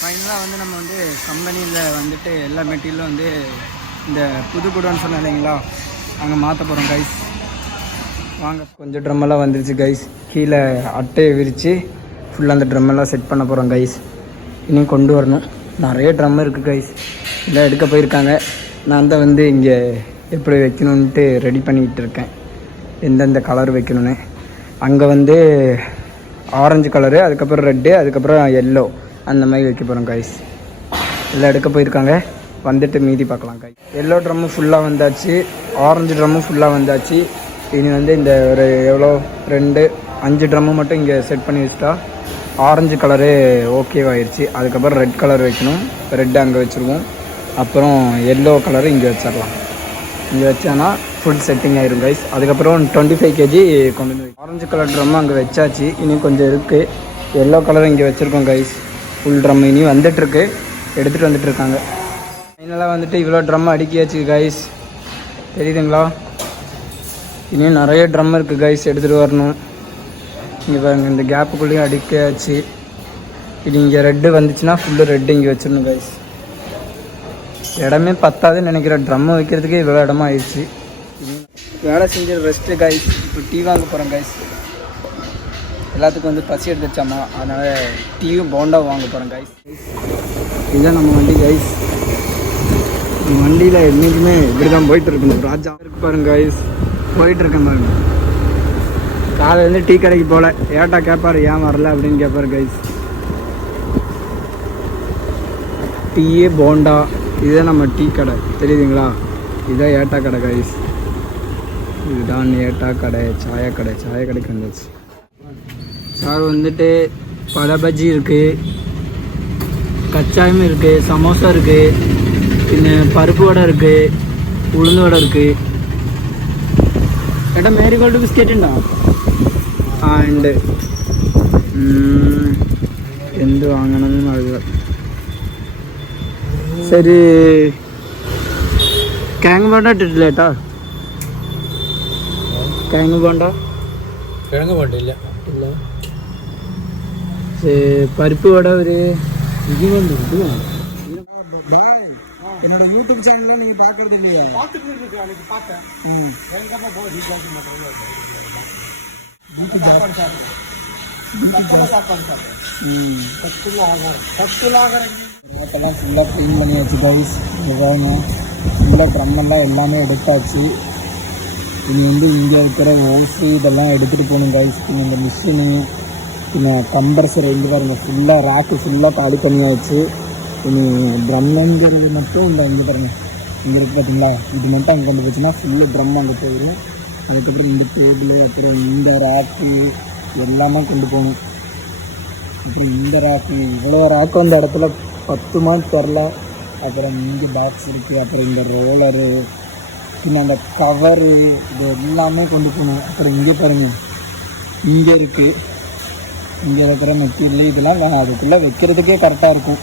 ஃபைனலாக வந்து நம்ம வந்து கம்பெனியில் வந்துட்டு எல்லா மெட்டீரியலும் வந்து இந்த புது குடோன்னு சொன்னேன் இல்லைங்களா, அங்கே மாற்ற போகிறோம் கைஸ். வாங்க. கொஞ்சம் ட்ரம்மெல்லாம் வந்துருச்சு கைஸ். கீழே அட்டையை விரித்து ஃபுல்லாக அந்த ட்ரம்மெல்லாம் செட் பண்ண போகிறோம் கைஸ். இன்னும் கொண்டு வரணும். நிறைய ட்ரம் இருக்குது கைஸ். எல்லாம் எடுக்க போயிருக்காங்க. நான் தான் வந்து இங்கே எப்படி வைக்கணுன்ட்டு ரெடி பண்ணிக்கிட்டு இருக்கேன், எந்தெந்த கலர் வைக்கணுன்னு. அங்கே வந்து ஆரஞ்சு கலரு, அதுக்கப்புறம் ரெட்டு, அதுக்கப்புறம் எல்லோ, அந்த மாதிரி வைக்க போகிறோம் கைஸ். எல்லாம் எடுக்க போயிருக்காங்க. வந்துட்டு மீதி பார்க்கலாம் கைஸ். எல்லோ ட்ரம்மு ஃபுல்லாக வந்தாச்சு, ஆரஞ்சு ட்ரம்மும் ஃபுல்லாக வந்தாச்சு. இனி வந்து இந்த ஒரு எவ்வளோ 5 ட்ரம்மு மட்டும் இங்கே செட் பண்ணி வச்சுட்டா ஆரஞ்சு கலரு ஓகேவாகிடுச்சு. அதுக்கப்புறம் ரெட் கலர் வைக்கணும். ரெட்டு அங்கே வச்சுருவோம். அப்புறம் எல்லோ கலரு இங்கே வச்சிடலாம். இங்கே வச்சானா ஃபுல் செட்டிங் ஆயிரும் கைஸ். அதுக்கப்புறம் 25 kg கொண்டு வந்து ஆரஞ்சு கலர் ட்ரம்மு அங்கே வச்சாச்சு. இனி கொஞ்சம் இருக்குது. எல்லோ கலர் இங்கே வச்சுருக்கோம் கைஸ். ஃபுல் ட்ரம் இனி வந்துட்டுருக்கு, எடுத்துகிட்டு வந்துட்டுருக்காங்க. ஃபைனலாக வந்துட்டு இவ்வளோ ட்ரம் அடுக்கியாச்சு கைஸ், தெரியுதுங்களா? இனியும் நிறைய ட்ரம் இருக்குது கைஸ், எடுத்துகிட்டு வரணும். இங்கே பாருங்கள், இந்த கேப்புக்குள்ளேயும் அடிக்காச்சு. இது இங்கே ரெட்டு வந்துச்சுன்னா ஃபுல்லு ரெட்டு இங்கே வச்சிடணும் கைஸ். இடமே பத்தாதுன்னு நினைக்கிறேன், ட்ரம்மு வைக்கிறதுக்கே இவ்வளோ இடமா ஆயிடுச்சு. வேலை செஞ்ச ரெஸ்ட்டு கைஸ். இப்போ டீ வாங்க போகிறேன் கைஸ். எல்லாத்துக்கும் வந்து பசி எடுத்துச்சாமா, அதனால் டீயும் போண்டா வாங்க போகிறேன் கைஸ். இதுதான் நம்ம வண்டி கைஸ். வண்டியில் என்றைக்குமே இப்படி தான் போயிட்டு இருக்கணும். ராஜா இருக்கு பாருங்க கைஸ், போயிட்டுருக்கேன் பாருங்க. காலையிலேருந்து டீ கடைக்கு போகல. ஏட்டா கேட்பார் ஏன் வரல அப்படின்னு கேட்பார் கைஸ். டீயே போண்டா, இதுதான் நம்ம டீ கடை, தெரியுதுங்களா? இதுதான் ஏட்டா கடை கைஸ். இதுதான் ஏட்டா கடை, சாய கடைக்கு வந்துச்சு. சார் வந்துட்டு பழ பஜ்ஜி இருக்குது, கச்சாயமும் இருக்குது, சமோசா இருக்குது, இன்னும் பருப்பு வடை இருக்குது, உளுந்து வடை இருக்குது. ஏட்டா மேரிகோல்டு பிஸ்கெட்டுண்டா ഉണ്ട്. എന്ത് വാങ്ങണമെന്ന് അറിയുക. ശരി, കിഴങ്ങ് പോണ്ട ഇട്ടിട്ടില്ല ഏട്ടാ? കിഴങ്ങ് പോണ്ട ഇല്ല. പരിപ്പ് വട ഒരു ഇത് കൊണ്ട് என்னோட யூடியூப் சேனல்ல நீங்க பாக்குறது இல்லையா? ஃபுல்லாக க்ளீன் பண்ணியாச்சு கைஸ். ஃபுல்லாக ட்ரம்மெல்லாம் எல்லாமே எடுத்தாச்சு. இனி வந்து இங்கே இருக்கிற ஓசு இதெல்லாம் எடுத்துகிட்டு போகணும் கைஸ். பின்ன இந்த மிஷினு, பின்ன கம்ப்ரஸர் எங்கே பாருங்கள், ஃபுல்லாக ராக்கு ஃபுல்லாக காலி பண்ணியாச்சு. இனி ட்ரம்முங்கிறது மட்டும் இங்கே பாருங்கள், இங்கே இருக்குது பார்த்தீங்களா? இது மட்டும் அங்கே கொண்டு போச்சுன்னா ஃபுல்லு ட்ரம் அங்கே போயிடும். அதுக்கப்புறம் இந்த டேபிள், அப்புறம் இந்த ராக்கு எல்லாமே கொண்டு போகணும். அப்புறம் இந்த ராக்கு, இவ்வளோ ராக்கு அந்த இடத்துல 10 மாதம் தெரில. அப்புறம் இங்கே பாக்ஸ் இருக்குது, அப்புறம் இந்த ரோலரு, பின்ன அந்த கவரு, இது எல்லாமே கொண்டு போகணும். அப்புறம் இங்கே பாருங்கள், இங்கே இருக்குது, இங்கே இருக்கிற மெட்டீரியல் இதெல்லாம் அதுக்குள்ளே வைக்கிறதுக்கே கரெக்டாக இருக்கும்.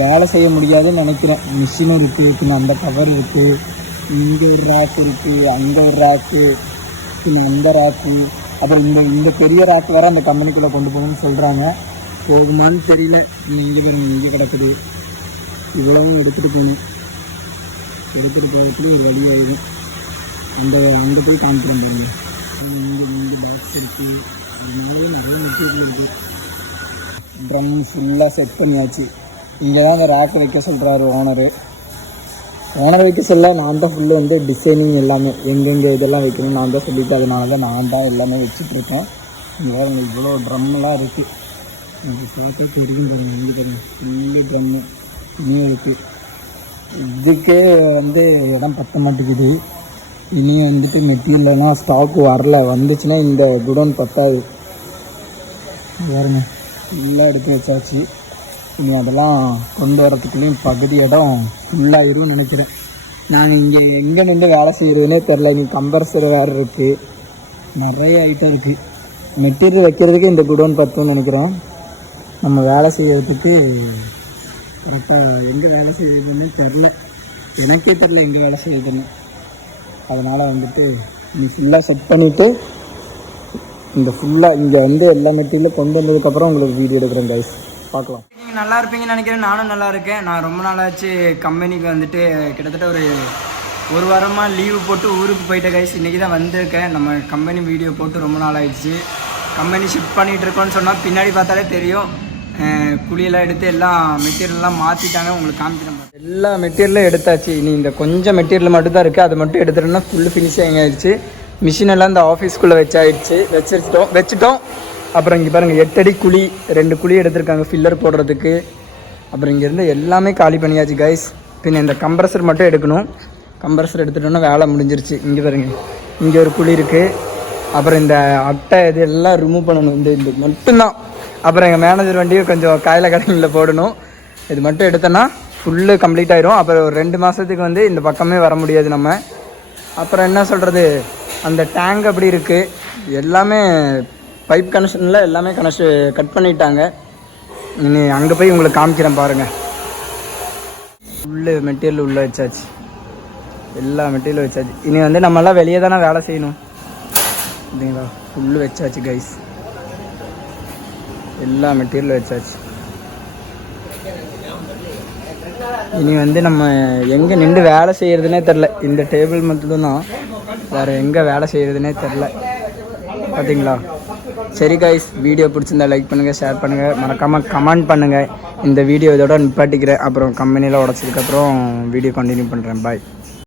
வேலை செய்ய முடியாதுன்னு நினைக்கிறேன். மிஷினும் இருக்குது, பின்ன அந்த கவர் இருக்குது, இங்கே ஒரு ராக்கு இருக்குது, அங்கே ஒரு ராக்கு, பின்ன அந்த ராக்கு, அப்புறம் இந்த பெரிய ராக்கு வேறு அந்த கம்பெனிக்குள்ளே கொண்டு போகணும்னு சொல்கிறாங்க. போகுமான்னு தெரியல. இங்கே பாருங்க, இங்கே கிடக்குது. இவ்வளவும் எடுத்துகிட்டு போகணும். எடுத்துகிட்டு போகிறதுக்கு ஒரு வழி ஆயிடும். அங்கே போய் காமிக்கிறேன் பாருங்க. இங்கே பாக்ஸ் இருக்குது, அதனால நிறைய மெட்டீரியல் இருக்குது. ட்ரம் ஃபுல்லாக செட் பண்ணியாச்சு. இங்கே தான் அந்த ராக்கு வைக்க சொல்கிறாரு ஓனர் வைக்க சொல்ல. நான் தான் ஃபுல்லு வந்து டிசைனிங் எல்லாமே எங்கெங்கே இதெல்லாம் வைக்கணும் நான் தான் சொல்லிவிட்டு, அதனால தான் நான் தான் எல்லாமே வச்சுட்ருக்கேன். இங்கே வேறு இவ்வளோ ட்ரம்மெலாம் இருக்குது. எனக்கு பார்த்தா தெரியும் பாருங்கள். இங்கே பாருங்கள், ஃபுல்லு ட்ரம்மு இனியும் இருக்குது. இதுக்கே வந்து இடம் பத்த மாட்டேங்குது. இனியும் வந்துட்டு மெட்டீரியல்லாம் ஸ்டாக்கு வரல. வந்துச்சுன்னா இந்த குடோன் பத்தாது. பாருங்க, ஃபுல்லாக எடுத்து வச்சாச்சு. இனி அதெல்லாம் கொண்டு வரத்துக்குள்ளேயும் பகுதி இடம் ஃபுல்லாகிரும்னு நினைக்கிறேன். நான் இங்கே எங்கே நின்று வேலை செய்கிறதுனே தெரில. இனி கம்ப்ரஸர் வேறு இருக்குது, நிறைய ஐட்டம் இருக்குது. மெட்டீரியல் வைக்கிறதுக்கு இந்த குடோன் பத்துன்னு நினைக்கிறேன். நம்ம வேலை செய்கிறதுக்கு கரெக்டாக எங்கே வேலை செய்யுதுன்னு தெரில, எனக்கே தெரில எங்கே வேலை செய்யுதுன்னு. அதனால் வந்துட்டு நீ ஃபுல்லாக செட் பண்ணிவிட்டு இந்த ஃபுல்லாக இங்கே வந்து எல்லா மெட்டீரியலும் கொண்டு வந்ததுக்கப்புறம் உங்களுக்கு வீடியோ எடுக்கிறேன் கைஸ். பார்க்கலாம். நீங்கள் நல்லா இருப்பீங்கன்னு நினைக்கிறேன். நானும் நல்லா இருக்கேன். நான் ரொம்ப நாளாச்சு கம்பெனிக்கு வந்துட்டு கிட்டத்தட்ட ஒரு வாரமாக லீவு போட்டு ஊருக்கு போயிட்ட கைஸ். இன்றைக்கி தான் வந்திருக்கேன். நம்ம கம்பெனி வீடியோ போட்டு ரொம்ப நாள் ஆயிடுச்சு. கம்பெனி ஷிஃப்ட் பண்ணிகிட்டு இருக்கோன்னு சொன்னால் பின்னாடி பார்த்தாலே தெரியும். குழியெல்லாம் எடுத்து எல்லாம் மெட்டீரியல்லாம் மாற்றிட்டாங்க. உங்களுக்கு காமிக்கிறேன். எல்லா மெட்டீரியலும் எடுத்தாச்சு. இனி இந்த கொஞ்சம் மெட்டீரியல் மட்டும் தான் இருக்குது. அதை மட்டும் எடுத்துட்டோம்னா ஃபுல்லு ஃபினிஷிங் ஆகிடுச்சு. மிஷின் எல்லாம் இந்த ஆஃபீஸ்க்குள்ளே வச்சுட்டோம். அப்புறம் இங்கே பாருங்கள் 8 அடி குழி, 2 குழி எடுத்திருக்காங்க ஃபில்லர் போடுறதுக்கு. அப்புறம் இங்கேருந்து எல்லாமே காலி பண்ணியாச்சு கைஸ். பின்ன இந்த கம்ப்ரஸர் மட்டும் எடுக்கணும். கம்ப்ரஸர் எடுத்துட்டோன்னா வேலை முடிஞ்சிருச்சு. இங்கே பாருங்க, இங்கே ஒரு குழி இருக்குது. அப்புறம் இந்த அட்டை இது எல்லாம் ரிமூவ் பண்ணணும். இந்த மட்டும்தான். அப்புறம் எங்கள் மேனேஜர் வண்டியை கொஞ்சம் காயில கடைங்களில் போடணும். இது மட்டும் எடுத்தோன்னா ஃபுல்லு கம்ப்ளீட் ஆயிரும். அப்புறம் ஒரு 2 மாதத்துக்கு வந்து இந்த பக்கமே வர முடியாது நம்ம. அப்புறம் என்ன சொல்கிறது, அந்த டேங்க் அப்படி இருக்குது. எல்லாமே பைப் கனெக்ஷனில் எல்லாமே கட் பண்ணிட்டாங்க. இனி அங்கே போய் உங்களுக்கு காமிக்கிறேன் பாருங்கள். ஃபுல்லு மெட்டீரியல் உள்ளே வச்சாச்சு. எல்லா மெட்டீரியலும் வச்சாச்சு. இனி வந்து நம்மளாம் வெளியே தானே வேலை செய்யணும் அப்படிங்களா. ஃபுல்லு வச்சாச்சு கைஸ். எல்லா மெட்டீரியலும் வச்சாச்சு. இனி வந்து நம்ம எங்கே நின்று வேலை செய்கிறதுனே தெரில. இந்த டேபிள் மட்டும்தான், வேறு எங்கே வேலை செய்கிறதுனே தெரில. பார்த்தீங்களா. சரி கைஸ், வீடியோ பிடிச்சிருந்தா லைக் பண்ணுங்கள், ஷேர் பண்ணுங்கள், மறக்காமல் கமெண்ட் பண்ணுங்கள். இந்த வீடியோ இதோட நிப்பாட்டிக்கிறேன். அப்புறம் கம்பெனியில் உடச்சதுக்கப்புறம் வீடியோ கண்டினியூ பண்ணுறேன். பாய்.